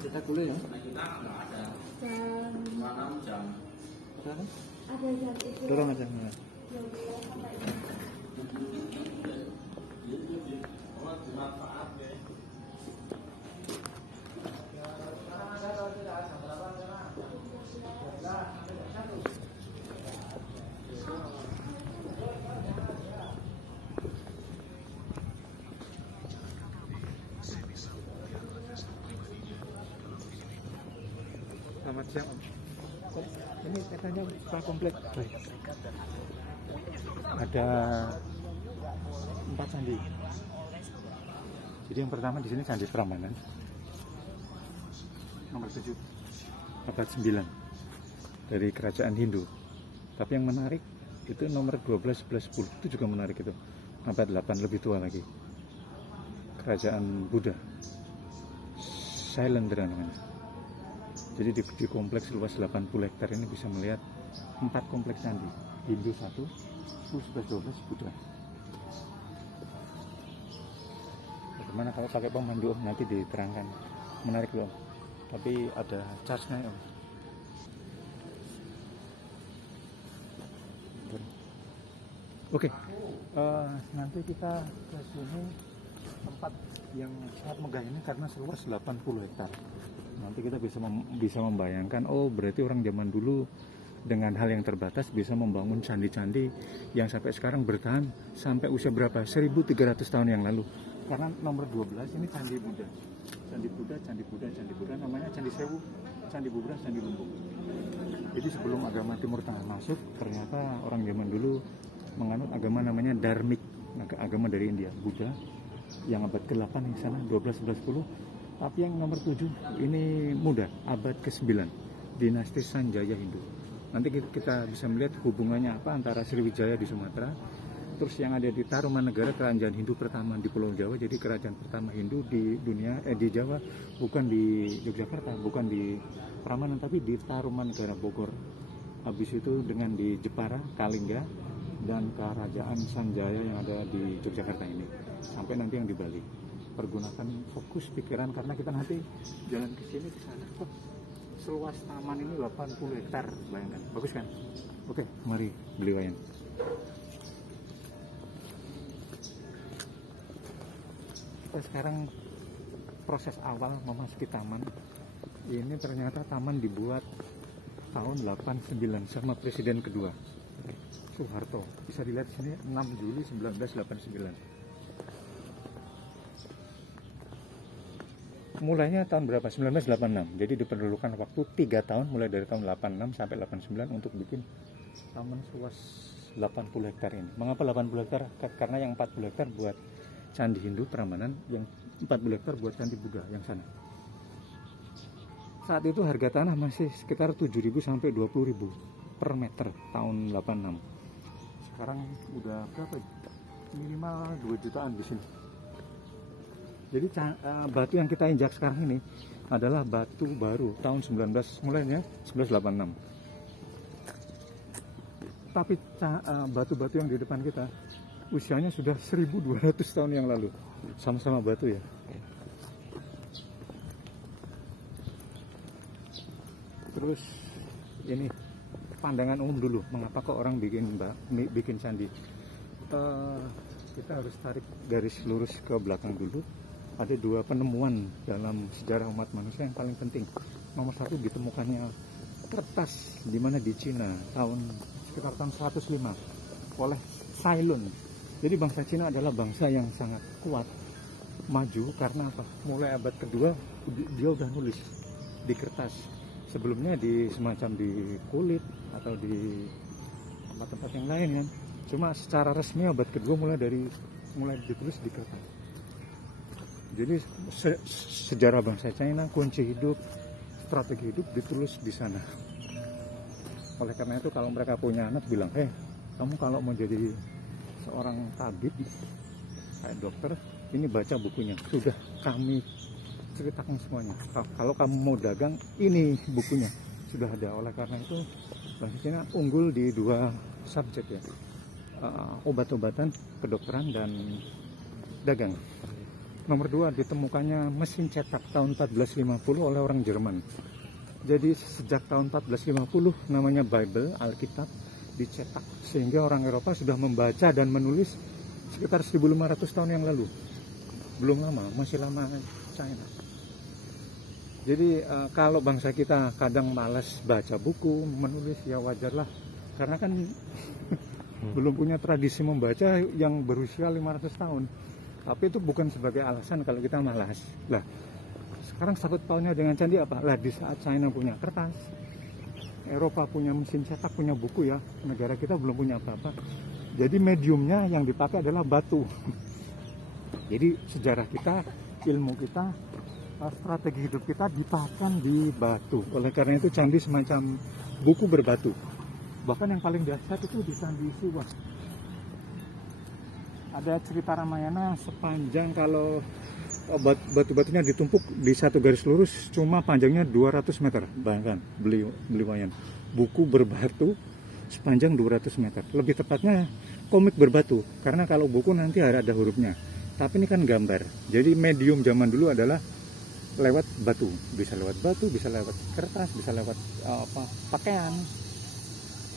Kita dulu ya. Jam 6 jam. Ada jam itu. Dorong aja. Ya. Selamat siang Om. Ini katanya prakomplek. Ada 4 candi. Jadi yang pertama di sini Candi Prambanan, nomor 7, abad 9 dari kerajaan Hindu. Tapi yang menarik itu nomor 12, 11, 10 itu juga menarik itu, abad 8 lebih tua lagi. Kerajaan Buddha, Sailendra namanya. Jadi di kompleks luas 80 hektar ini bisa melihat 4 kompleks candi, Hindu 1, 10, 11, 12 Buddha. Bagaimana kalau pakai pemandu Om, nanti diterangkan, menarik loh Om. Tapi ada charge-nya Om. Oke, nanti kita ke sini, tempat yang sangat megah ini karena seluas 80 hektar. Nanti kita bisa membayangkan, oh berarti orang zaman dulu dengan hal yang terbatas bisa membangun candi-candi yang sampai sekarang bertahan sampai usia berapa? 1300 tahun yang lalu. Karena nomor 12 ini Candi Buddha. Candi Buddha, Candi Buddha, Candi Buddha, namanya Candi Sewu, Candi Buddha, Candi Lumbung. Jadi sebelum agama Timur Tengah masuk, ternyata orang zaman dulu menganut agama namanya Dharmik, agama dari India, Buddha, yang abad ke-8 di sana, 12, 11, 10. Tapi yang nomor 7 ini muda, abad ke-9, dinasti Sanjaya Hindu. Nanti kita bisa melihat hubungannya apa antara Sriwijaya di Sumatera, terus yang ada di Tarumanegara, kerajaan Hindu pertama di Pulau Jawa. Jadi kerajaan pertama Hindu di dunia, di Jawa, bukan di Yogyakarta, bukan di Prambanan, tapi di Tarumanegara, Bogor. Habis itu dengan di Jepara, Kalingga, dan kerajaan Sanjaya yang ada di Yogyakarta ini, sampai nanti yang di Bali. Pergunakan fokus pikiran karena kita nanti jalan ke sini ke sana kok seluas taman ini 80 hektar, bayangkan, bagus kan? Oke, mari beli wayang. Kita sekarang proses awal memasuki taman. Ini ternyata taman dibuat tahun 89 sama Presiden kedua, Soeharto. Bisa dilihat di sini 6 Juli 1989. Mulainya tahun berapa? 1986. Jadi diperlukan waktu 3 tahun, mulai dari tahun 86 sampai 89 untuk bikin taman seluas 80 hektar ini. Mengapa 80 hektar? Karena yang 40 hektar buat Candi Hindu Prambanan yang 40 hektar buat Candi Buddha yang sana. Saat itu harga tanah masih sekitar 7.000 sampai 20.000 per meter tahun 86. Sekarang udah berapa? Minimal 2 jutaan di sini. Jadi batu yang kita injak sekarang ini adalah batu baru tahun 1986. Tapi batu-batu yang di depan kita usianya sudah 1.200 tahun yang lalu. Sama-sama batu ya. Terus ini pandangan umum dulu, mengapa kok orang bikin candi. Kita harus tarik garis lurus ke belakang dulu. Ada 2 penemuan dalam sejarah umat manusia yang paling penting. Nomor 1, ditemukannya kertas di mana di Cina sekitar tahun 105 oleh Ceylon. Jadi bangsa Cina adalah bangsa yang sangat kuat, maju karena apa? Mulai abad kedua dia udah nulis di kertas. Sebelumnya di semacam di kulit atau di tempat-tempat yang lain kan. Cuma secara resmi abad kedua mulai ditulis di kertas. Jadi sejarah bangsa China, kunci hidup, strategi hidup ditulis di sana. Oleh karena itu kalau mereka punya anak bilang, kamu kalau mau jadi seorang tabib, kayak dokter, ini baca bukunya. Sudah kami ceritakan semuanya. Kalau kamu mau dagang, ini bukunya. Sudah ada. Oleh karena itu bangsa Cina unggul di 2 subjek ya. Obat-obatan, kedokteran, dan dagang. Nomor 2, ditemukannya mesin cetak tahun 1450 oleh orang Jerman. Jadi sejak tahun 1450 namanya Bible, Alkitab, dicetak. Sehingga orang Eropa sudah membaca dan menulis sekitar 1.500 tahun yang lalu. Belum lama, masih lama China. Jadi kalau bangsa kita kadang malas baca buku, menulis, ya wajarlah. Karena kan belum punya tradisi membaca yang berusia 500 tahun. Tapi itu bukan sebagai alasan kalau kita malas. Lah, sekarang sangkut pautnya dengan candi apa? Lah, di saat China punya kertas, Eropa punya mesin cetak, punya buku ya, negara kita belum punya apa-apa. Jadi mediumnya yang dipakai adalah batu. Jadi sejarah kita, ilmu kita, strategi hidup kita dipakai di batu. Oleh karena itu candi semacam buku berbatu. Bahkan yang paling dahsyat itu di Candi Siwa. Ada cerita Ramayana sepanjang kalau batu-batunya ditumpuk di satu garis lurus cuma panjangnya 200 meter. Bayangkan, beli wayan. Buku berbatu sepanjang 200 meter. Lebih tepatnya komik berbatu. Karena kalau buku nanti ada hurufnya. Tapi ini kan gambar. Jadi medium zaman dulu adalah lewat batu. Bisa lewat batu, bisa lewat kertas, bisa lewat pakaian.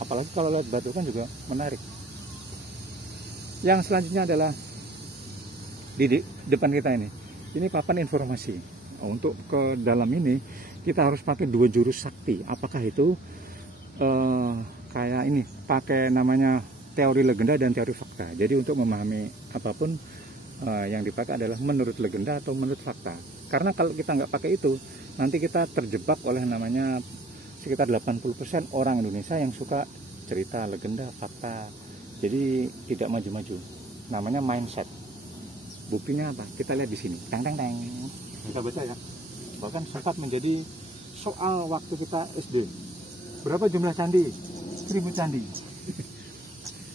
Apalagi kalau lewat batu kan juga menarik. Yang selanjutnya adalah di depan kita ini. Ini papan informasi. Untuk ke dalam ini kita harus pakai 2 jurus sakti. Apakah itu kayak ini, pakai namanya teori legenda dan teori fakta. Jadi untuk memahami apapun yang dipakai adalah menurut legenda atau menurut fakta. Karena kalau kita nggak pakai itu, nanti kita terjebak oleh namanya sekitar 80% orang Indonesia yang suka cerita legenda, fakta. Jadi tidak maju-maju. Namanya mindset. Buktinya apa? Kita lihat di sini. Teng teng teng. Kita baca ya. Bahkan sempat menjadi soal waktu kita SD. Berapa jumlah candi? 1.000 candi.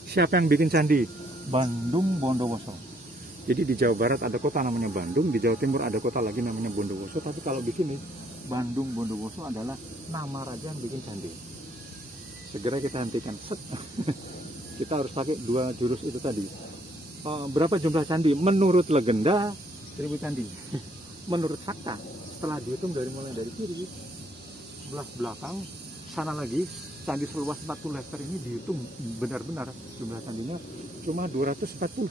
Siapa yang bikin candi? Bandung Bondowoso. Jadi di Jawa Barat ada kota namanya Bandung, di Jawa Timur ada kota lagi namanya Bondowoso. Tapi kalau di sini Bandung Bondowoso adalah nama raja yang bikin candi. Segera kita hentikan. Kita harus pakai 2 jurus itu tadi. Berapa jumlah candi? Menurut legenda 1.000 candi. Menurut fakta, setelah dihitung mulai dari kiri, sebelah belakang, sana lagi, candi seluas 40 hektar ini dihitung benar-benar jumlah candinya cuma 240,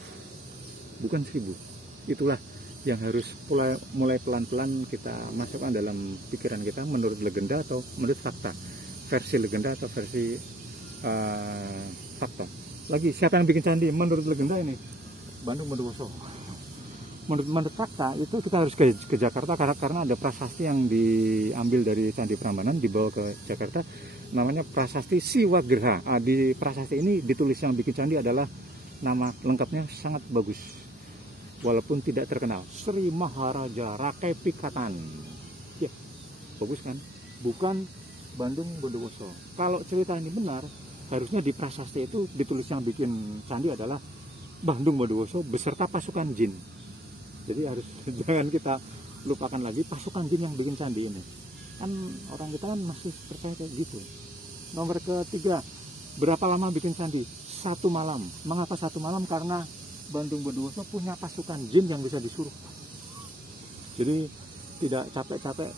bukan 1.000. Itulah yang harus mulai pelan-pelan kita masukkan dalam pikiran kita, menurut legenda atau menurut fakta. Versi legenda atau versi fakta. Lagi, siapa yang bikin candi? Menurut legenda ini Bandung Bondowoso. Menurut fakta itu kita harus ke Jakarta karena ada prasasti yang diambil dari Candi Prambanan dibawa ke Jakarta, namanya prasasti Siwagraha. Di prasasti ini ditulis yang bikin candi adalah nama lengkapnya sangat bagus. walaupun tidak terkenal. Sri Maharaja Rakai Pikatan. Ya, bagus kan? Bukan Bandung Bondowoso. Kalau cerita ini benar, harusnya di prasasti itu ditulis yang bikin candi adalah Bandung Bondowoso beserta pasukan jin. Jadi harus jangan kita lupakan lagi pasukan jin yang bikin candi ini. Kan orang kita kan masih percaya kayak gitu. Nomor ketiga, berapa lama bikin candi? 1 malam. Mengapa 1 malam? Karena Bandung Bondowoso punya pasukan jin yang bisa disuruh. Jadi tidak capek-capek,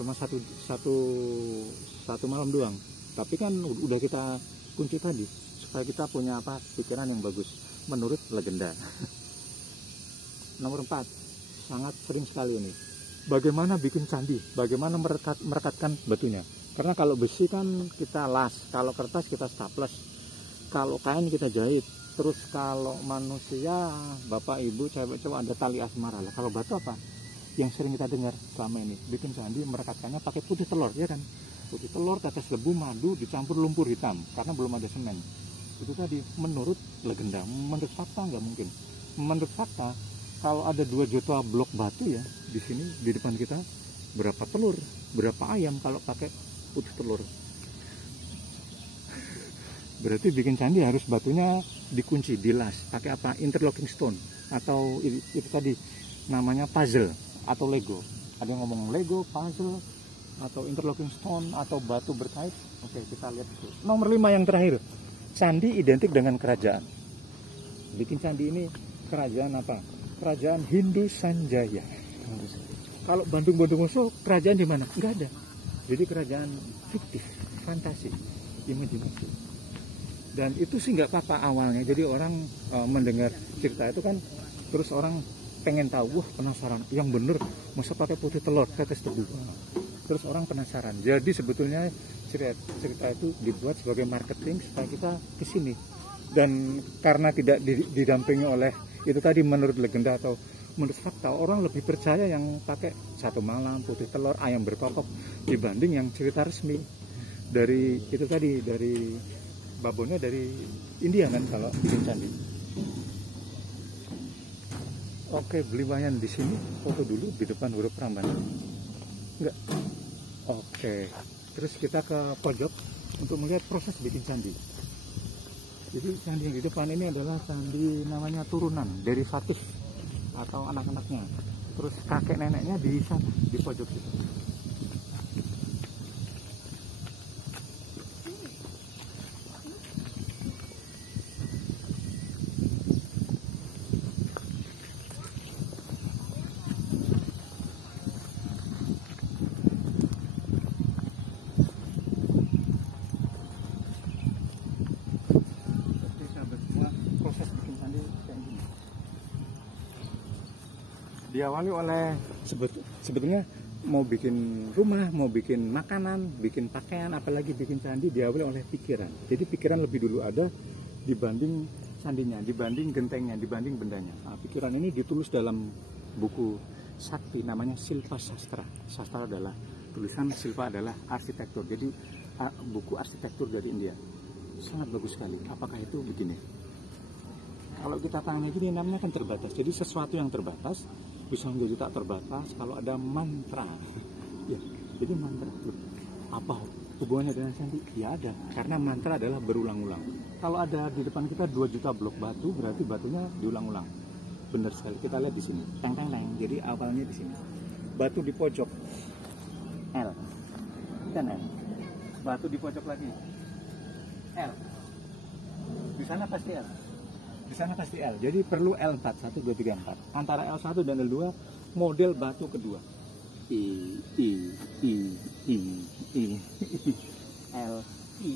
cuma satu malam doang. Tapi kan udah kita kunci tadi supaya kita punya pikiran yang bagus menurut legenda. Nomor 4, sangat sering sekali ini. Bagaimana bikin candi? Bagaimana merekatkan batunya? Karena kalau besi kan kita las, kalau kertas kita staples, kalau kain kita jahit. Terus kalau manusia, bapak ibu, cewek cowok ada tali asmara lah. Kalau batu apa? Yang sering kita dengar selama ini, bikin candi merekatkannya pakai putih telur, ya kan? Putih telur, tetes lebu, madu, dicampur lumpur hitam karena belum ada semen. Itu tadi menurut legenda. Menurut fakta nggak mungkin. Menurut fakta, kalau ada 2 juta blok batu ya di sini di depan kita, berapa telur, berapa ayam kalau pakai putih telur. Berarti bikin candi harus batunya dikunci, dilas, pakai apa? Interlocking stone atau itu tadi namanya puzzle atau Lego. Ada yang ngomong Lego, puzzle, atau interlocking stone atau batu berkait. Oke, kita lihat itu. Nomor 5 yang terakhir, candi identik dengan kerajaan. Bikin candi ini kerajaan apa? Kerajaan Hindu Sanjaya. Kalau Bandung Bondowoso kerajaan di mana? Enggak ada. Jadi kerajaan fiktif, fantasi, imajinasi. Dan itu sih nggak apa-apa awalnya. Jadi orang mendengar cerita itu kan, terus orang pengen tahu, wah penasaran. Yang bener, masa pakai putih telur, tetes tebu. Terus orang penasaran. Jadi sebetulnya cerita itu dibuat sebagai marketing supaya kita kesini. Dan karena tidak didampingi oleh itu tadi menurut legenda atau menurut fakta, orang lebih percaya yang pakai 1 malam, putih telur, ayam berkokok dibanding yang cerita resmi dari itu tadi, dari babonnya dari India kan kalau bikin candi. Oke, beli wayan di sini, foto dulu di depan huruf Prambanan. Enggak. Oke. Terus kita ke pojok untuk melihat proses bikin candi. Jadi candi yang di depan ini adalah candi namanya turunan, derivatif atau anak-anaknya. Terus kakek neneknya di sana, di pojok situ. Diawali oleh sebetulnya mau bikin rumah, mau bikin makanan, bikin pakaian, apalagi bikin candi, diawali oleh pikiran. Jadi pikiran lebih dulu ada dibanding candinya, dibanding gentengnya, dibanding bendanya. Nah, pikiran ini ditulis dalam buku sakti namanya Silpa Sastra. Sastra adalah tulisan, silpa adalah arsitektur. Jadi buku arsitektur dari India. Sangat bagus sekali. Apakah itu begini? Kalau kita tanya gini, namanya kan terbatas. Jadi sesuatu yang terbatas bisa menjadi tak terbatas kalau ada mantra. Ya, jadi mantra. Apa hubungannya dengan candi? Ya ada, karena mantra adalah berulang-ulang. Kalau ada di depan kita 2 juta blok batu, berarti batunya diulang-ulang. Benar sekali. Kita lihat di sini. Teng teng teng. Jadi awalnya di sini. Batu di pojok L. Kan L. Batu di pojok lagi L. Di sana pasti L. Di sana pasti L. Jadi perlu L4, 1, 2, 3, 4. Antara L1 dan L2 model batu kedua. I L I.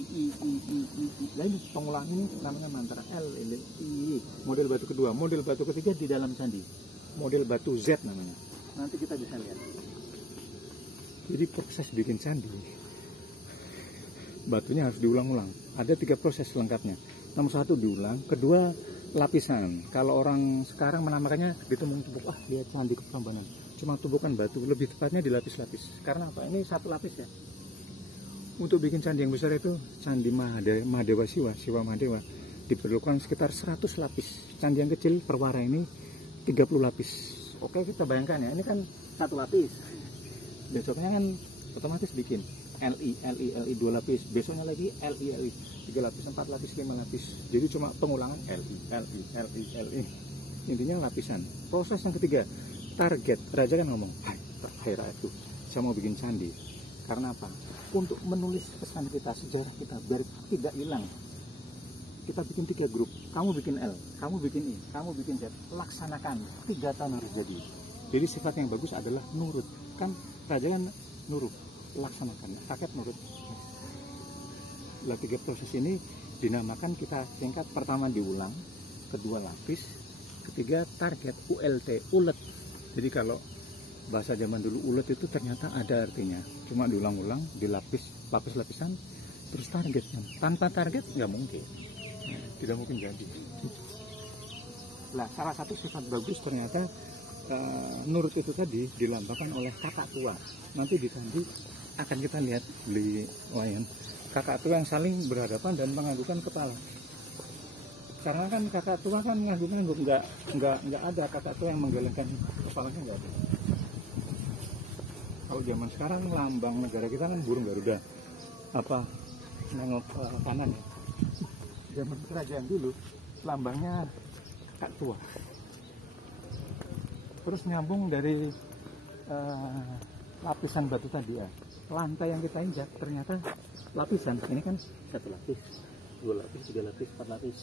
Lain pengulangan ini namanya mantra L I. Model batu kedua, model batu ketiga di dalam candi. Model batu Z namanya. Nanti kita bisa lihat. Jadi proses bikin candi, batunya harus diulang-ulang. Ada 3 proses lengkapnya. Nomor 1 diulang, kedua lapisan. Kalau orang sekarang menamakannya ditumbuk-tumbuk, lihat candi ke Prambanan. Cuma tumpukan batu, lebih tepatnya dilapis-lapis. Karena apa? Ini 1 lapis ya. Untuk bikin candi yang besar itu, Candi Mahadewa Siwa Mahadewa, diperlukan sekitar 100 lapis. Candi yang kecil perwara ini 30 lapis. Oke, kita bayangkan ya, ini kan satu lapis. Besoknya kan otomatis bikin LI 2 lapis, besoknya lagi LI 3 lapis, 4 lapis, 5 lapis. Jadi cuma pengulangan LI. Intinya lapisan. Proses yang ketiga, target. Raja kan ngomong, hai rakyatku, saya mau bikin candi. Karena apa? Untuk menulis pesan kita, sejarah kita, biar tidak hilang. Kita bikin 3 grup. Kamu bikin L, kamu bikin I, kamu bikin Z. Laksanakan. 3 tahun harus jadi. Jadi sifat yang bagus adalah nurut. Kan raja kan nurut, laksanakan. Rakyat nurut. Lah 3 proses ini dinamakan, kita singkat, pertama diulang, kedua lapis, ketiga target, ULT, ulet. Jadi kalau bahasa zaman dulu ulet itu ternyata ada artinya, cuma diulang-ulang, dilapis, lapis-lapisan, terus targetnya. Tanpa target nggak mungkin, tidak mungkin jadi. Lah salah satu sifat bagus ternyata nurut itu tadi dilambangkan oleh kakak tua. Nanti di sandi akan kita lihat beli wayang kakak tua yang saling berhadapan dan menganggukkan kepala. Karena kan kakak tua kan ngangguk-ngangguk, nggak ada kakak tua yang menggelengkan kepalanya, nggak ada. Kalau zaman sekarang lambang negara kita kan burung Garuda, apa nengok kanan ya. Zaman kerajaan dulu lambangnya kakak tua. Terus nyambung dari lapisan batu tadi ya, lantai yang kita injak ternyata lapisan. Ini kan 1 lapis, 2 lapis, 3 lapis, 4 lapis.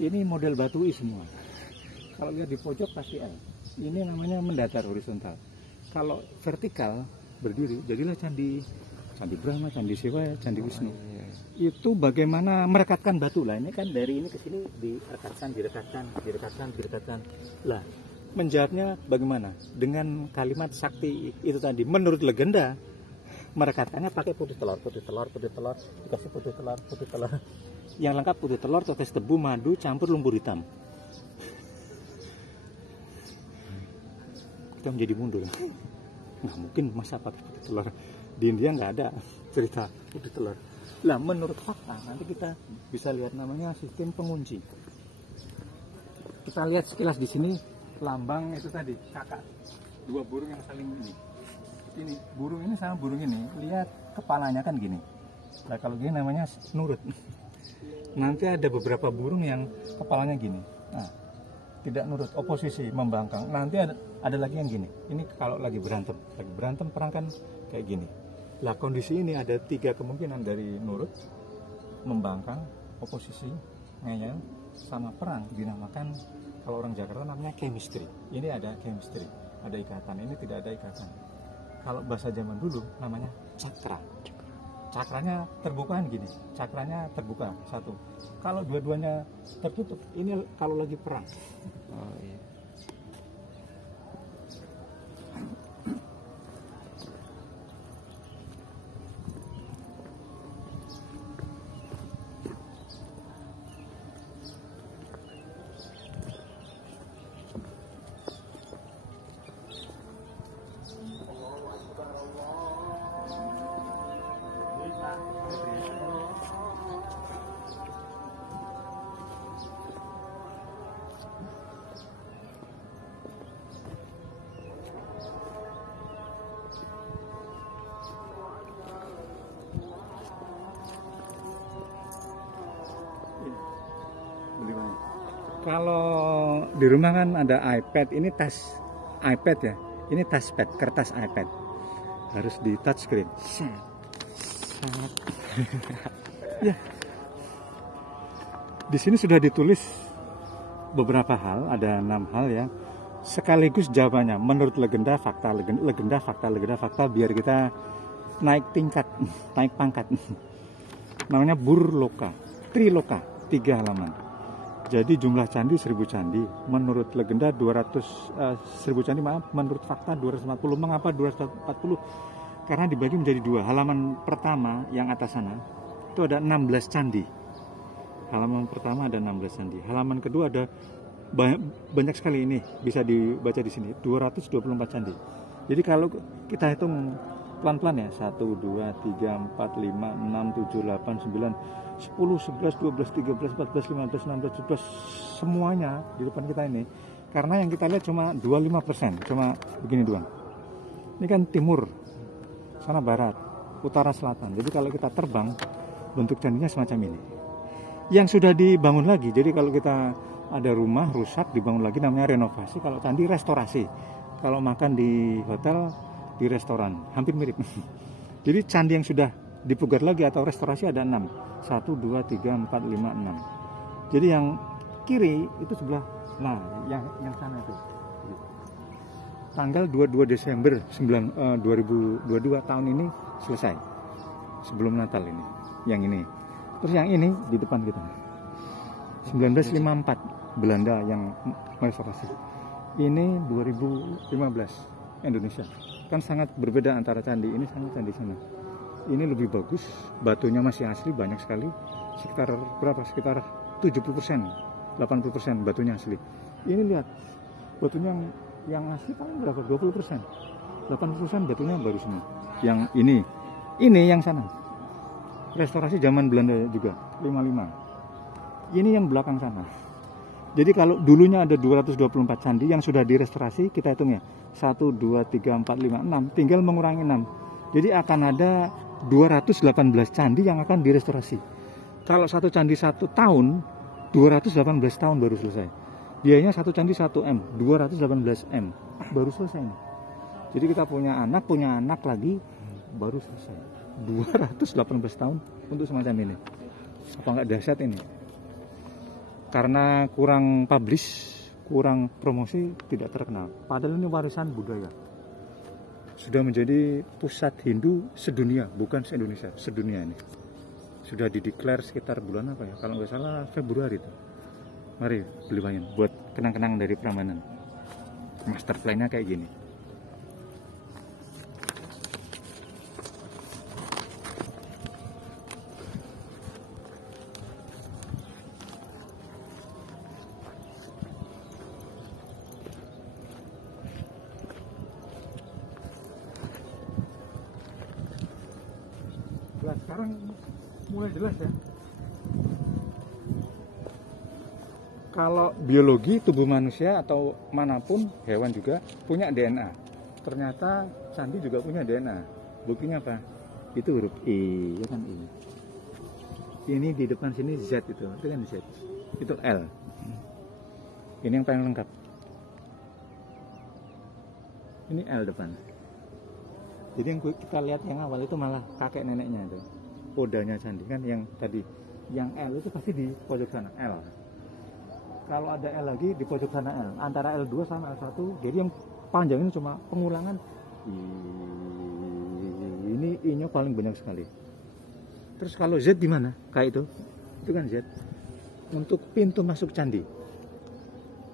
Ini model batu I semua. Kalau lihat di pojok pasti L. Ini namanya mendatar horizontal. Kalau vertikal berdiri, jadilah candi Brahma, candi Siwa, candi Wisnu. Itu bagaimana merekatkan batu lah. Ini kan dari ini ke sini direkatkan. Lah, menjawabnya bagaimana? Dengan kalimat sakti itu tadi. Menurut legenda, merekatkannya pakai putih telur, dikasih putih telur. Yang lengkap putih telur, tetes tebu, madu, campur lumpur hitam. Kita menjadi mundur. Nah, mungkin masa pakai putih telur. Di India nggak ada cerita putih telur. Lah, menurut fakta, nanti kita bisa lihat namanya sistem pengunci. Kita lihat sekilas di sini lambang itu tadi, kakak. 2 burung yang saling ini burung ini sama burung ini, lihat kepalanya kan gini. Nah, kalau gini namanya nurut. Nanti ada beberapa burung yang kepalanya gini. Nah, tidak nurut, oposisi, membangkang. Nanti ada lagi yang gini. Ini kalau lagi berantem perang kan kayak gini. Lah, kondisi ini ada 3 kemungkinan dari nurut, membangkang, oposisi, ngeyel, sama perang. Dinamakan, kalau orang Jakarta namanya chemistry. Ini ada chemistry, ada ikatan. Ini tidak ada ikatan. Kalau bahasa zaman dulu namanya cakra. Cakranya terbuka kan gini, cakranya terbuka 1. Kalau dua-duanya tertutup, ini kalau lagi perang. Oh, iya. Kalau di rumah kan ada iPad, ini tas iPad ya, ini touchpad, kertas iPad, harus di touchscreen. Ya, di sini sudah ditulis beberapa hal, ada 6 hal ya, sekaligus jawabannya menurut legenda, fakta, fakta, biar kita naik tingkat, naik pangkat. Namanya Burloka, Triloka, 3 halaman. Jadi jumlah candi 1000 candi, menurut legenda 1000 candi, menurut fakta 240. Mengapa 240? Karena dibagi menjadi 2. Halaman pertama yang atas sana itu ada 16 candi. Halaman pertama ada 16 candi. Halaman kedua ada banyak sekali, ini bisa dibaca di sini, 224 candi. Jadi kalau kita hitung pelan-pelan ya. 1, 2, 3, 4, 5, 6, 7, 8, 9, 10, 11, 12, 13, 14, 15, 16, 17, semuanya di depan kita ini. Karena yang kita lihat cuma 25%, cuma begini doang. Ini kan timur, sana barat, utara, selatan. Jadi kalau kita terbang, bentuk candinya semacam ini. Yang sudah dibangun lagi, jadi kalau kita ada rumah rusak, dibangun lagi, namanya renovasi. Kalau candi, restorasi. Kalau makan di hotel, di restoran, hampir mirip. Jadi candi yang sudah dipugar lagi atau restorasi ada 6. 1, 2, 3, 4, 5, 6. Jadi yang kiri itu sebelah, nah yang sana itu. Tanggal 22 Desember 2022 tahun ini selesai. Sebelum Natal ini. Yang ini. Terus yang ini di depan kita. 1954 Belanda yang merestorasi. Ini 2015 Indonesia. Kan sangat berbeda antara candi ini sama candi sana. Ini lebih bagus, batunya masih asli, banyak sekali. Sekitar berapa? Sekitar 70%, 80% batunya asli. Ini lihat, batunya yang asli paling berapa? 20%. 80% batunya baru semua. Yang ini yang sana. Restorasi zaman Belanda juga, 55. Ini yang belakang sana. Jadi kalau dulunya ada 224 candi yang sudah direstorasi, kita hitung ya. 1, 2, 3, 4, 5, 6. Tinggal mengurangi 6. Jadi akan ada 218 candi yang akan direstorasi. Kalau satu candi 1 tahun, 218 tahun baru selesai. Biayanya satu candi 1 M, 218 M. Baru selesai. Jadi kita punya anak lagi, baru selesai. 218 tahun untuk semacam ini. Apa enggak dahsyat ini? Karena kurang publish, kurang promosi, tidak terkenal. Padahal ini warisan budaya. Sudah menjadi pusat Hindu sedunia, bukan se-Indonesia, sedunia ini. Sudah dideklar sekitar bulan apa ya? Kalau nggak salah Februari itu. Mari beli wayang buat kenang-kenang dari Prambanan. Master plan-nya kayak gini. Nah, sekarang mulai jelas ya. Kalau biologi tubuh manusia atau manapun hewan juga punya DNA. Ternyata candi juga punya DNA. Buktinya apa? Itu huruf I, ya kan I. Ini di depan sini Z itu kan Z. Itu L. Ini yang paling lengkap. Ini L depan. Jadi yang kita lihat yang awal itu malah kakek neneknya itu. Podanya candi kan yang tadi. Yang L itu pasti di pojok sana, L. Kalau ada L lagi di pojok sana L. Antara L2 sama L1. Jadi yang panjang ini cuma pengulangan. Ini I-nya paling banyak sekali. Terus kalau Z di mana? Kayak itu. Itu kan Z. Untuk pintu masuk candi.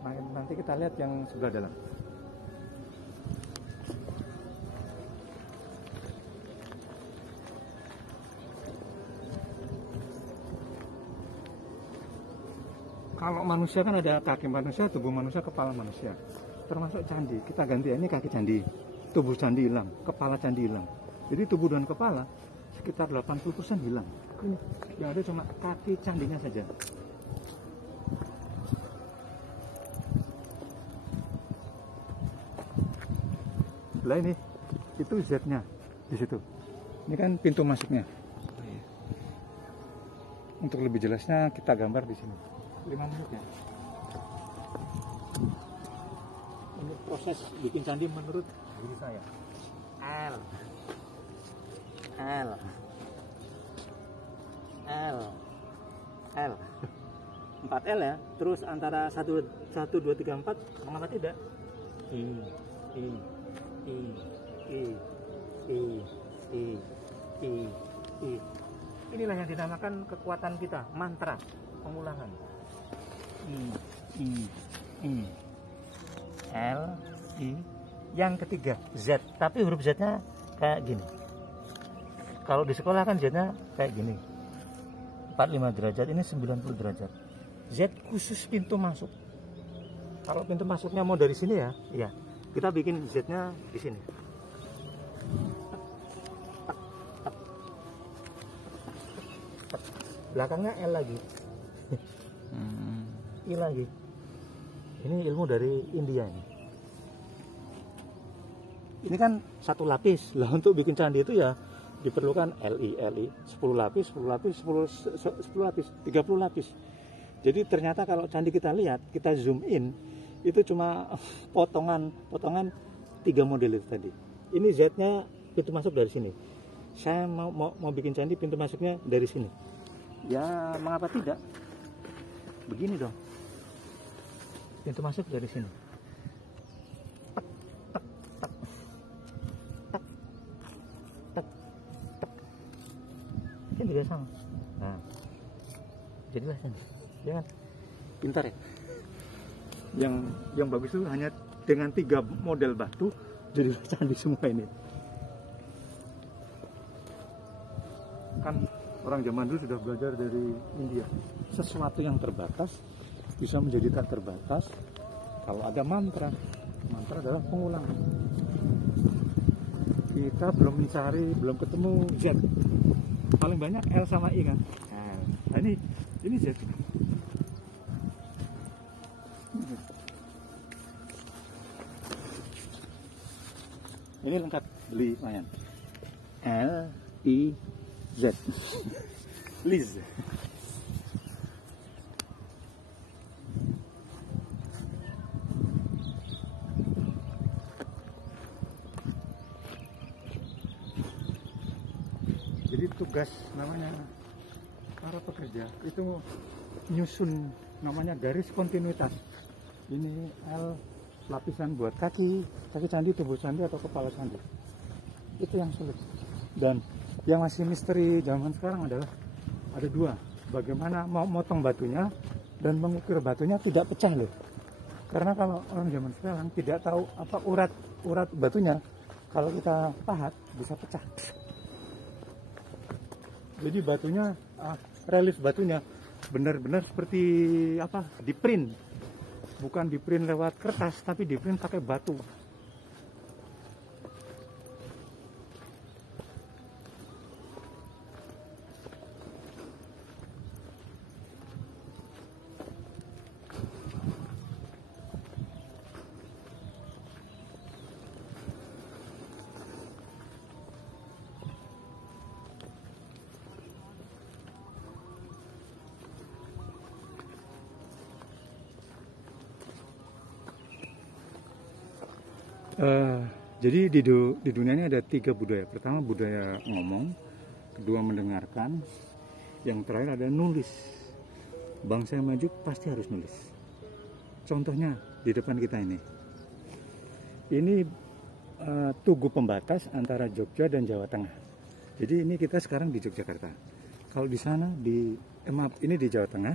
Nah, nanti kita lihat yang sebelah dalam. Kalau manusia kan ada kaki manusia, tubuh manusia, kepala manusia. Termasuk candi. Kita ganti ini kaki candi. Tubuh candi hilang, kepala candi hilang. Jadi tubuh dan kepala sekitar 80% hilang. Ini yang ada cuma kaki candinya saja. Lah ini itu Z-nya di situ. Ini kan pintu masuknya. Untuk lebih jelasnya kita gambar di sini. 5 menit ya. Ini proses bikin candi menurut diri saya. L 4L ya. Terus antara 1 2 3 4 mengapa tidak? I. Inilah yang dinamakan kekuatan kita, mantra, pengulangan. L, I. Yang ketiga Z, tapi huruf Z-nya kayak gini. Kalau di sekolah kan Z-nya kayak gini. 45 derajat, ini 90 derajat. Z khusus pintu masuk. Kalau pintu masuknya mau dari sini ya, iya. Kita bikin Z-nya di sini. belakangnya L lagi. I lagi. Ini ilmu dari India ini. Ini kan satu lapis. Lah untuk bikin candi itu ya diperlukan LI 10 lapis, 10 lapis, 10 lapis, 30 lapis. Jadi ternyata kalau candi kita lihat, kita zoom in, itu cuma potongan 3 model itu tadi. Ini Z-nya pintu masuk dari sini. Saya mau bikin candi, pintu masuknya dari sini. Ya mengapa tidak? Begini dong. Pintu masuk dari sini. Ini juga sama. Nah, jadilah sini. Ya kan? Pintar ya. Yang bagus itu hanya dengan 3 model batu jadilah candi semua ini. Kan orang zaman dulu sudah belajar dari India. Sesuatu yang terbatas bisa menjadi tak terbatas kalau ada mantra. Mantra adalah pengulangan. Kita belum mencari, belum ketemu Z. Paling banyak L sama I kan. Nah, ini Z. Ini lengkap beli lumayan. L I Z. Liz. Jadi tugas namanya para pekerja itu nyusun namanya garis kontinuitas. Ini L lapisan buat kaki candi, tubuh candi atau kepala candi. Itu yang sulit. Dan yang masih misteri zaman sekarang adalah ada 2. Bagaimana mau motong batunya dan mengukir batunya tidak pecah loh. Karena kalau orang zaman sekarang tidak tahu apa urat batunya, kalau kita pahat bisa pecah. Jadi batunya relief batunya benar-benar seperti apa? Di print. Bukan di print lewat kertas, tapi di print pakai batu. Jadi di dunia ini ada 3 budaya. Pertama budaya ngomong, kedua mendengarkan, yang terakhir ada nulis. Bangsa yang maju pasti harus nulis. Contohnya di depan kita ini. Ini tugu pembatas antara Jogja dan Jawa Tengah. Jadi ini kita sekarang di Yogyakarta. Kalau di sana ini di Jawa Tengah,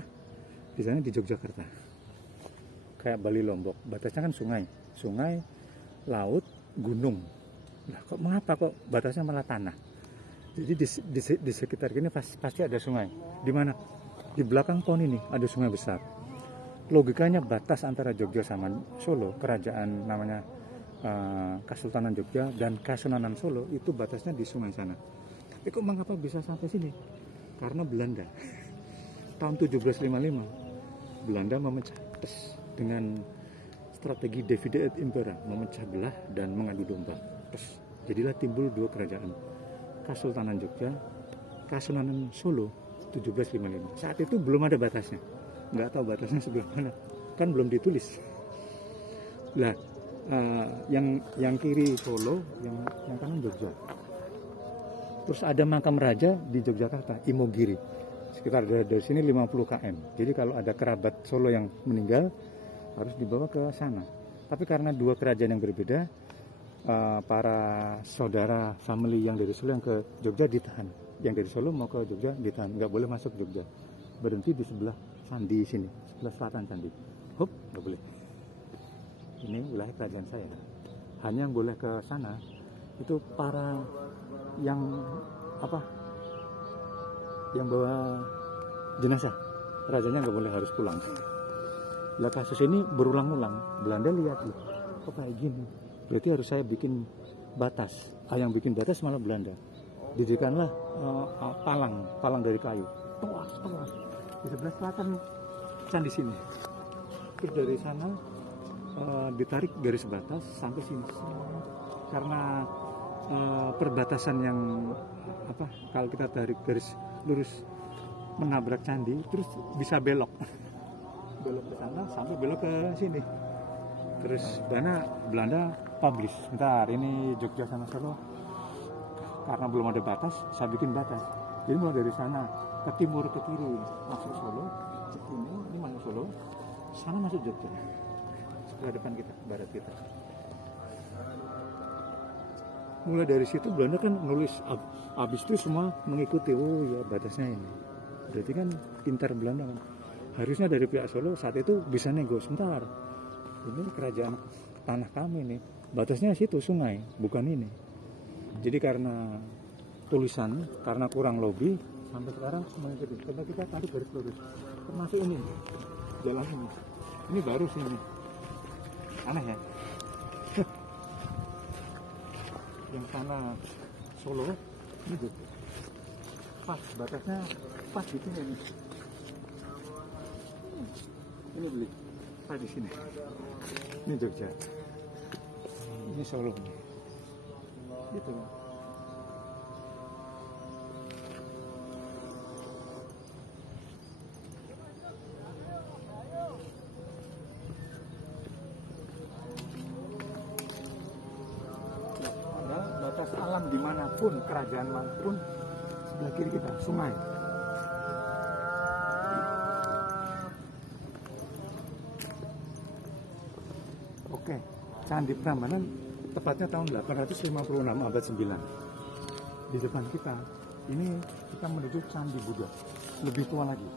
di sana di Yogyakarta. Kayak Bali Lombok, batasnya kan sungai, laut, gunung. Nah, mengapa kok batasnya malah tanah? Jadi di sekitar ini pasti ada sungai. Di mana? Di belakang pohon ini ada sungai besar. Logikanya batas antara Jogja sama Solo, kerajaan namanya Kesultanan Jogja dan Kasunanan Solo itu batasnya di sungai sana. Tapi kok mengapa bisa sampai sini? Karena Belanda. Tahun 1755 Belanda memecah dengan strategi divide et impera, memecah belah dan mengadu domba. Jadilah timbul 2 kerajaan, Kesultanan Jogja, Kasunanan Solo 1755. Saat itu belum ada batasnya, nggak tahu batasnya sebelah mana, kan belum ditulis. Lah, yang kiri Solo, yang kanan Jogja. Terus ada makam raja di Yogyakarta, Imogiri, sekitar dari sini 50 km. Jadi kalau ada kerabat Solo yang meninggal harus dibawa ke sana. Tapi karena 2 kerajaan yang berbeda, para saudara family yang dari Solo yang ke Jogja ditahan. Yang dari Solo mau ke Jogja ditahan, nggak boleh masuk Jogja. Berhenti di sebelah candi sini, sebelah selatan candi. Hop, nggak boleh. Ini wilayah kerajaan saya. Hanya yang boleh ke sana itu para yang bawa jenazah. Rajanya nggak boleh, harus pulang. Lah kasus ini berulang-ulang. Belanda lihat, kok kayak gini, berarti harus saya bikin batas. Yang bikin batas malah Belanda. Didirikanlah palang dari kayu. tua. Di sebelah selatan candi sini. Terus dari sana ditarik garis batas sampai sini. Karena perbatasan yang kalau kita tarik garis lurus menabrak candi, terus bisa belok ke sana sampai belok ke sini. Terus dana Belanda publish. Bentar, ini Jogja sama Solo. Karena belum ada batas, saya bikin batas. Jadi mulai dari sana ke timur ke kiri masuk Solo, ini masuk Solo, sana masuk Jogja. Sebelah depan kita, barat kita. Mulai dari situ Belanda kan nulis, habis itu semua mengikuti. Oh ya, batasnya ini. Berarti kan pintar Belanda kan. Harusnya dari pihak Solo saat itu bisa nego. Sebentar, ini kerajaan tanah kami nih, batasnya situ sungai, bukan ini. Jadi karena tulisan, karena kurang lobby, sampai sekarang semuanya jadi. Coba kita tarik garis lurus, termasuk ini, jalan ini baru sih ini. Aneh ya. Yang sana Solo, ini Jogja. Pas, batasnya pas gitu ini. Ini beli, pas di sini. Ini Jogja. Ini Solo. Gitu. Batas alam dimanapun, kerajaan manapun, sebelah kiri kita sungai. Oke, Candi Prambanan tepatnya tahun 856 abad 9. Di depan kita ini kita menuju Candi Buddha, lebih tua lagi.